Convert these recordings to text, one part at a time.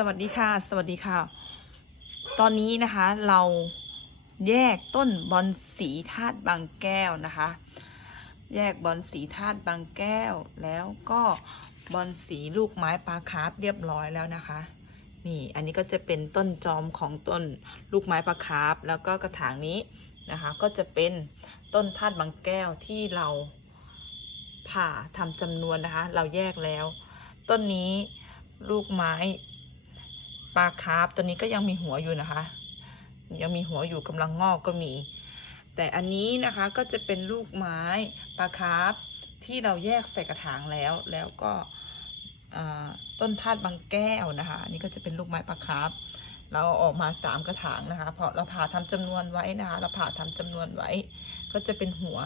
สวัสดีค่ะ สวัสดีค่ะ ตอนนี้นะคะเราแยกต้นบอนสีธาตุบางแก้วนะคะ แยกบอนสีธาตุบางแก้ว แล้วก็บอนสีลูกไม้ปลาคาร์ฟเรียบร้อยแล้วนะคะ นี่อันนี้ก็จะเป็นต้นจอมของต้นลูกไม้ปลาคาร์ฟแล้วก็กระถางนี้นะคะ ก็จะเป็นต้นธาตุบางแก้วที่เราผ่าทำจำนวนนะคะ เราแยกแล้ว ต้นนี้ลูกไม้ ปลาคาร์ฟตัวนี้ก็ยังมีหัวอยู่นะคะ ยังมีหัวอยู่กำลังงอกก็มี แต่อันนี้นะคะก็จะเป็นลูกไม้ปลาคาร์ฟที่เราแยกใส่กระถางแล้วแล้วก็ต้นธาตุบางแก้วนะคะอันนี้ก็จะเป็นลูกไม้ปลาคาร์ฟเราออกมาสามกระถางนะคะ เพราะเราผ่าทำจำนวนไว้นะคะ เราผ่าทำจำนวนไว้ ก็จะเป็นหัว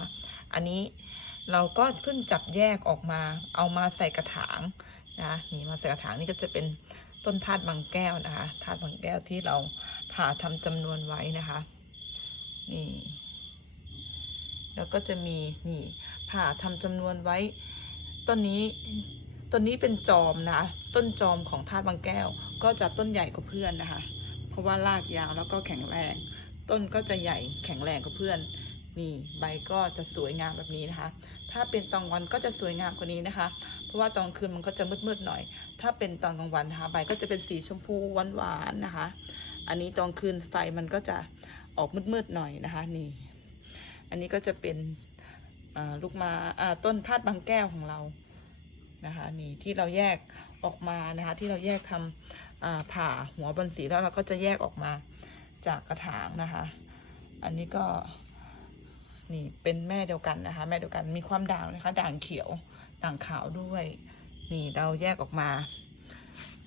อันนี้เราก็เพิ่งจับแยกออกมา เอามาใส่กระถางนะนี่มาใส่กระถางนี่ก็จะเป็น ต้นธาตุบางแก้วนะคะธาตุบางแก้วที่เราผ่าทำจำนวนไว้นะคะ นี่ แล้วก็จะมีนี่ผ่าทำจำนวนไว้ ต้นนี้ต้นนี้เป็นจอมนะะต้นจอมของธาตุบางแก้ว ก็จะต้นใหญ่กว่าเพื่อนนะคะ เพราะว่ารากยาวแล้วก็แข็งแรง ต้นก็จะใหญ่แข็งแรงกว่าเพื่อนนี่ใบก็จะสวยงามแบบนี้นะคะ ถ้าเป็นตอนวันก็จะสวยงามกว่านี้นะคะ ราะว่าตอนคืนมันก็จะมืดๆหน่อย ถ้าเป็นตอนกลางวันนะคะใบก็จะเป็นสีชมพูหวานๆนะคะ อันนี้ตอนคืนไฟมันก็จะออกมืดๆหน่อยนะคะนี่ อันนี้ก็จะเป็นลูกมาาต้นธาตุบางแก้วของเรานะคะนี่ที่เราแยกออกมานะคะ ที่เราแยกทำอ่าผ่าหัวบนสีแล้วเราก็จะแยกออกมาจากกระถางนะคะ อันนี้ก็นี่เป็นแม่เดียวกันนะคะ แม่เดียวกันมีความด่างนะคะ ด่างเขียว ด่างขาวด้วย นี่เราแยกออกมา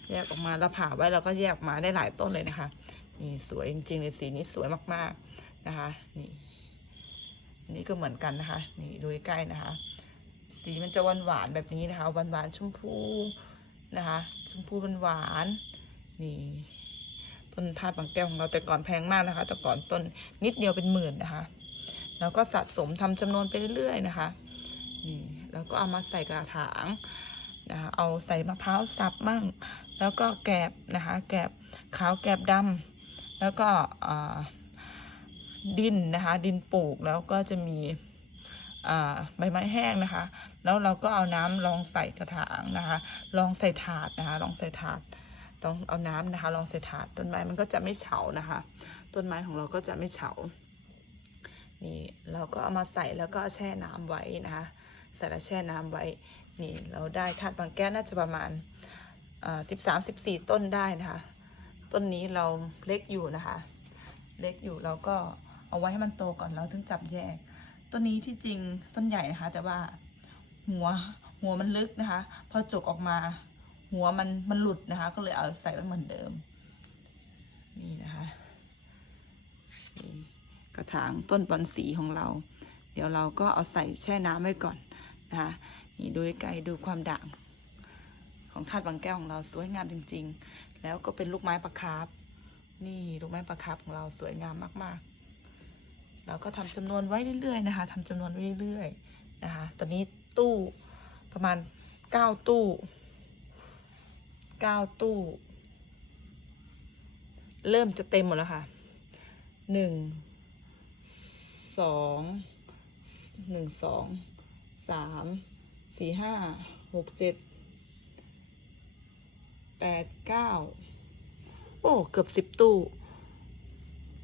แยกออกมาแล้วผ่าไว้เราก็แยกมาได้หลายต้นเลยนะคะ นี่สวยจริงๆเลยสีนี้สวยมากๆนะคะ นี่นนี้ก็เหมือนกันนะคะ นี่ดูใกล้นะคะ สีมันจะหวานหวานๆแบบนี้นะคะหวานหวานๆชมพูนะคะชมพูหวานๆนี่ต้นธาตุบางแก้วของเราแต่ก่อนแพงมากนะคะ แต่ก่อนต้นนิดเดียวเป็นหมื่นนะคะ แล้วก็สะสมทำจำนวนไปเรื่อยๆนะคะ นี่แล้วก็เอามาใส่กระถางนะคะเอาใส่มะพร้าวสับมั่ง แล้วก็แกบนะคะ แกบขาวแกบดำแล้วก็ดินนะคะ ดินปลูกแล้วก็จะมีใบไม้แห้งนะคะ แล้วเราก็เอาน้ำลองใส่กระถางนะคะ ลองใส่ถาดนะคะ ลองใส่ถาดต้องเอาน้ำนะคะ ลองใส่ถาดต้นไม้มันก็จะไม่เฉานะคะ ต้นไม้ของเราก็จะไม่เฉานี่เราก็เอามาใส่แล้วก็แช่น้ำไว้นะคะ ใส่แล้วแช่น้ำไว้นี่เราได้ธาตุบางแก้วน่าจะประมาณสิบสามสิบสี่ต้นได้นะคะ ต้นนี้เราเล็กอยู่นะคะ เล็กอยู่เราก็เอาไว้ให้มันโตก่อนเราถึงจับแยก ต้นนี้ที่จริงต้นใหญ่นะคะ แต่ว่าหัวหัวมันลึกนะคะ พอจกออกมาหัวมันมันหลุดนะคะ ก็เลยเอาใส่ไว้เหมือนเดิม นี่นะคะกระถางต้นบอนสีของเรา เดี๋ยวเราก็เอาใส่แช่น้ำไว้ก่อน นะคะนี่ดูไกลดูความด่างของธาตุบางแก้วของเราสวยงามจริง ๆ แล้วก็เป็นลูกไม้ประคาบนี่ลูกไม้ประคาบของเราสวยงามมากๆ เราก็ทำจำนวนไว้เรื่อยๆนะคะทำจำนวนไว้เรื่อยๆนะคะ ตอนนี้ตู้ประมาณเก้าตู้เก้าตู้ เริ่มจะเต็มหมดแล้วค่ะหนึ่งสองหนึ่งสอง สามสี่ห้าหกเจ็ดแปดเก้าโอ้ เกือบสิบตู้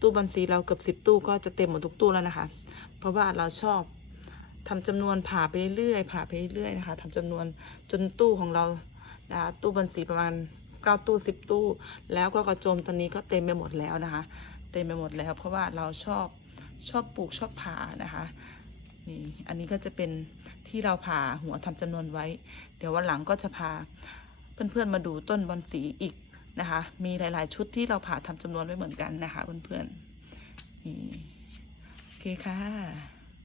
ตู้บัญชีเราเกือบสิบตู้ก็จะเต็มหมดทุกตู้แล้วนะคะ เพราะว่าเราชอบทำจำนวนผ่าไปเรื่อยๆผ่าไปเรื่อยนะคะทำจำนวนจนตู้ของเรานะคะตู้บัญชีประมาณเก้าตู้สิบตู้ แล้วก็กระโจมตอนนี้ก็เต็มไปหมดแล้วนะคะ เต็มไปหมดแล้ว เพราะว่าเราชอบชอบปลูกชอบผ่านะคะนี่อันนี้ก็จะเป็น ที่เราผ่าหัวทำจำนวนไว้ เดี๋ยววันหลังก็จะพาเพื่อนๆมาดูต้นบอนสีอีกนะคะ มีหลายๆ ชุดที่เราผ่าทำจำนวนไว้เหมือนกันนะคะเพื่อนๆนี่โอเคค่ะ